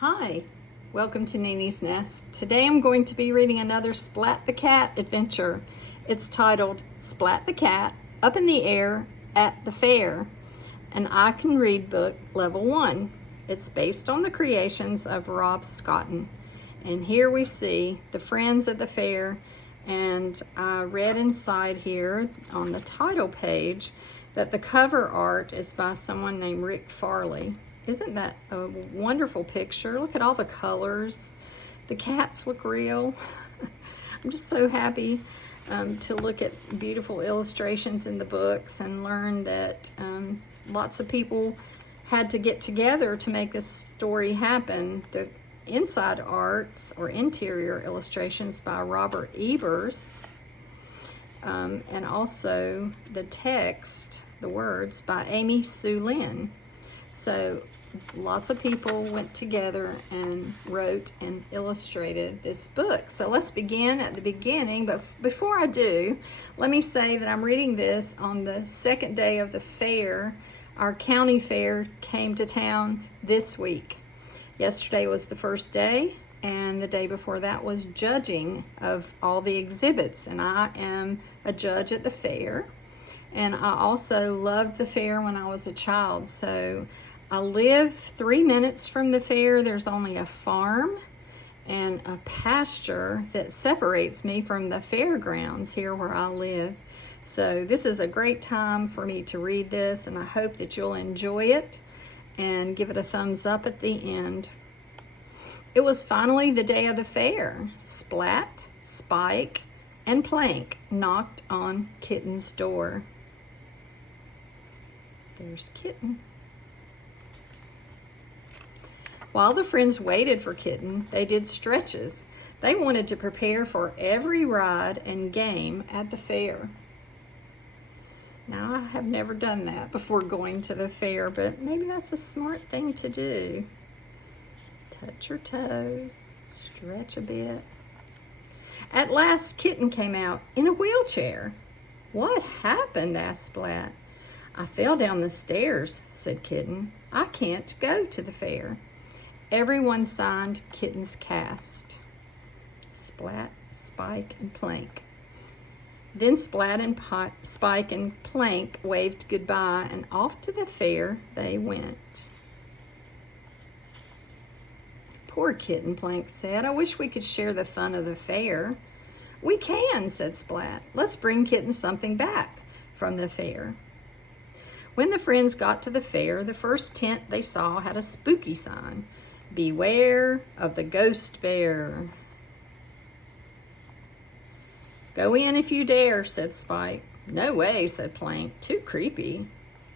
Hi, welcome to Nini's Nest. Today I'm going to be reading another Splat the Cat adventure. It's titled Splat the Cat Up in the Air at the Fair, and I Can Read book level 1. It's based on the creations of Rob Scotton. And here we see the friends at the fair, and I read inside here on the title page that the cover art is by someone named Rick Farley. Isn't that a wonderful picture? Look at all the colors. The cats look real. I'm just so happy to look at beautiful illustrations in the books and learn that lots of people had to get together to make this story happen. The inside arts or interior illustrations by Robert Evers, and also the text, the words, by Amy Sue Lynn. So lots of people went together and wrote and illustrated this book. So let's begin at the beginning. But before I do, let me say that I'm reading this on the second day of the fair. Our county fair came to town this week. Yesterday was the first day, and the day before that was judging of all the exhibits. And I am a judge at the fair. And I also loved the fair when I was a child. So I live 3 minutes from the fair. There's only a farm and a pasture that separates me from the fairgrounds here where I live. So this is a great time for me to read this, and I hope that you'll enjoy it and give it a thumbs up at the end. It was finally the day of the fair. Splat, Spike, and Plank knocked on Kitten's door. There's Kitten. While the friends waited for Kitten, they did stretches. They wanted to prepare for every ride and game at the fair. Now, I have never done that before going to the fair, but maybe that's a smart thing to do. Touch your toes, stretch a bit. At last, Kitten came out in a wheelchair. "What happened?" asked Splat. "I fell down the stairs," said Kitten. "I can't go to the fair." Everyone signed Kitten's cast. Splat, Spike, and Plank. Then Splat and Spike and Plank waved goodbye, and off to the fair they went. "Poor Kitten," Plank said. "I wish we could share the fun of the fair." "We can," said Splat. "Let's bring Kitten something back from the fair." When the friends got to the fair, the first tent they saw had a spooky sign. "Beware of the ghost bear." "Go in if you dare," said Spike. "No way," said Plank. "Too creepy."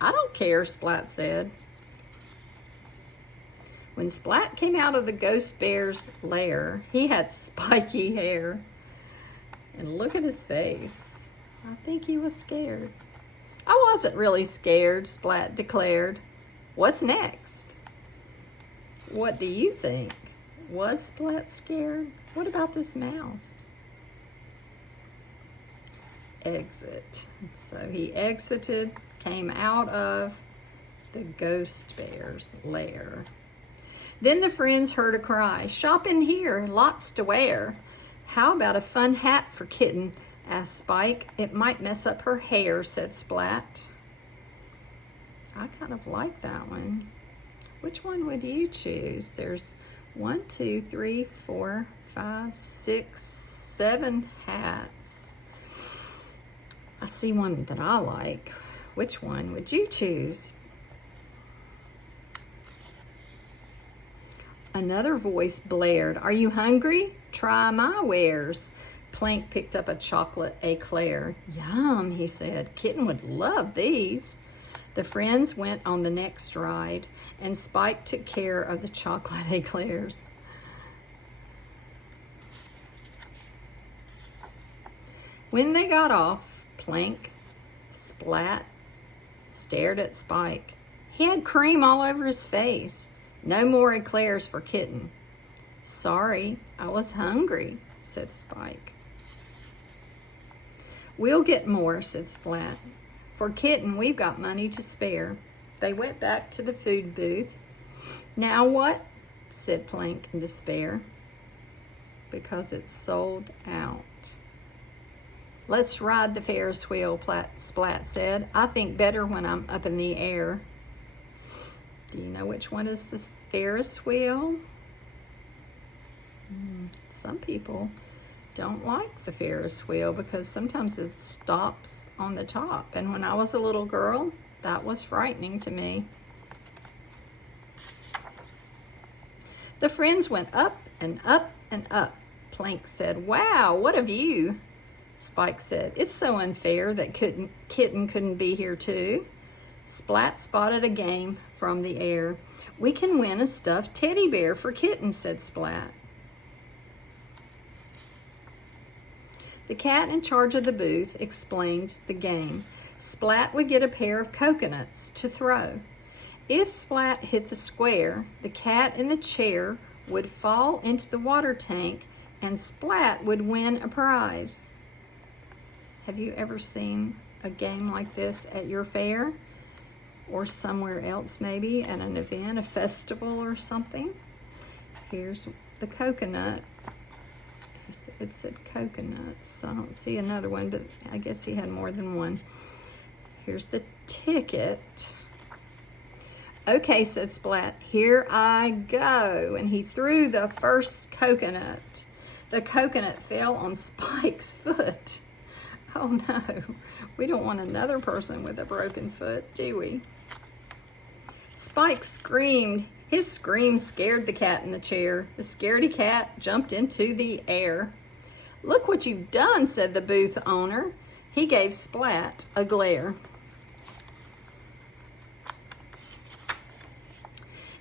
"I don't care," Splat said. When Splat came out of the ghost bear's lair, he had spiky hair. And look at his face. I think he was scared. "I wasn't really scared," Splat declared. "What's next?" What do you think? Was Splat scared? What about this mouse? Exit. So he exited, came out of the ghost bear's lair. Then the friends heard a cry, "Shop in here, lots to wear." "How about a fun hat for Kitten?" asked Spike. "It might mess up her hair," said Splat. I kind of like that one. Which one would you choose? There's 1, 2, 3, 4, 5, 6, 7 hats. I see one that I like. Which one would you choose? Another voice blared, "Are you hungry? Try my wares." Plank picked up a chocolate eclair. "Yum," he said. "Kitten would love these." The friends went on the next ride, and Spike took care of the chocolate eclairs. When they got off, Plank, Splat, stared at Spike. He had cream all over his face. "No more eclairs for Kitten." "Sorry, I was hungry," said Spike. "We'll get more," said Splat. "For Kitten, we've got money to spare." They went back to the food booth. "Now what?" said Plank in despair, because it's sold out. Let's ride the Ferris wheel, Splat said. I think better when I'm up in the air. Do you know which one is the Ferris wheel? Some people don't like the Ferris wheel because sometimes it stops on the top. And when I was a little girl, that was frightening to me. The friends went up and up and up. Plank said, "Wow, what a view." Spike said, "It's so unfair that Kitten couldn't be here too." Splat spotted a game from the air. "We can win a stuffed teddy bear for Kitten," said Splat. The cat in charge of the booth explained the game. Splat would get a pair of coconuts to throw. If Splat hit the square, the cat in the chair would fall into the water tank and Splat would win a prize. Have you ever seen a game like this at your fair? Or somewhere else, maybe at an event, a festival or something? Here's the coconut. It said coconuts. I don't see another one, but I guess he had more than one. Here's the ticket. "Okay," said Splat, "here I go." And he threw the first coconut. The coconut fell on Spike's foot. Oh no, we don't want another person with a broken foot, do we? Spike screamed. His scream scared the cat in the chair. The scaredy cat jumped into the air. "Look what you've done," said the booth owner. He gave Splat a glare.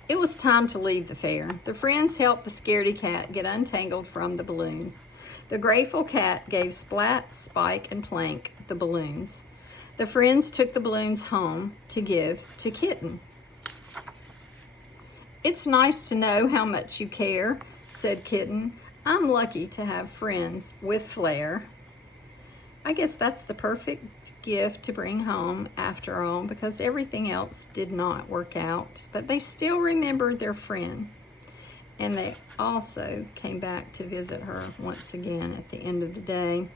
It was time to leave the fair. The friends helped the scaredy cat get untangled from the balloons. The grateful cat gave Splat, Spike, and Plank the balloons. The friends took the balloons home to give to Kitten. "It's nice to know how much you care," said Kitten. "I'm lucky to have friends with flair." I guess that's the perfect gift to bring home after all, because everything else did not work out, but they still remembered their friend. And they also came back to visit her once again at the end of the day.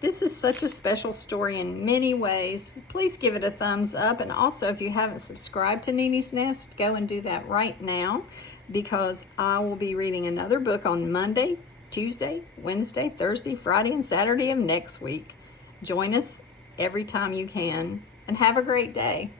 This is such a special story in many ways. Please give it a thumbs up. And also, if you haven't subscribed to Nene's Nest, go and do that right now, because I will be reading another book on Monday, Tuesday, Wednesday, Thursday, Friday, and Saturday of next week. Join us every time you can, and have a great day.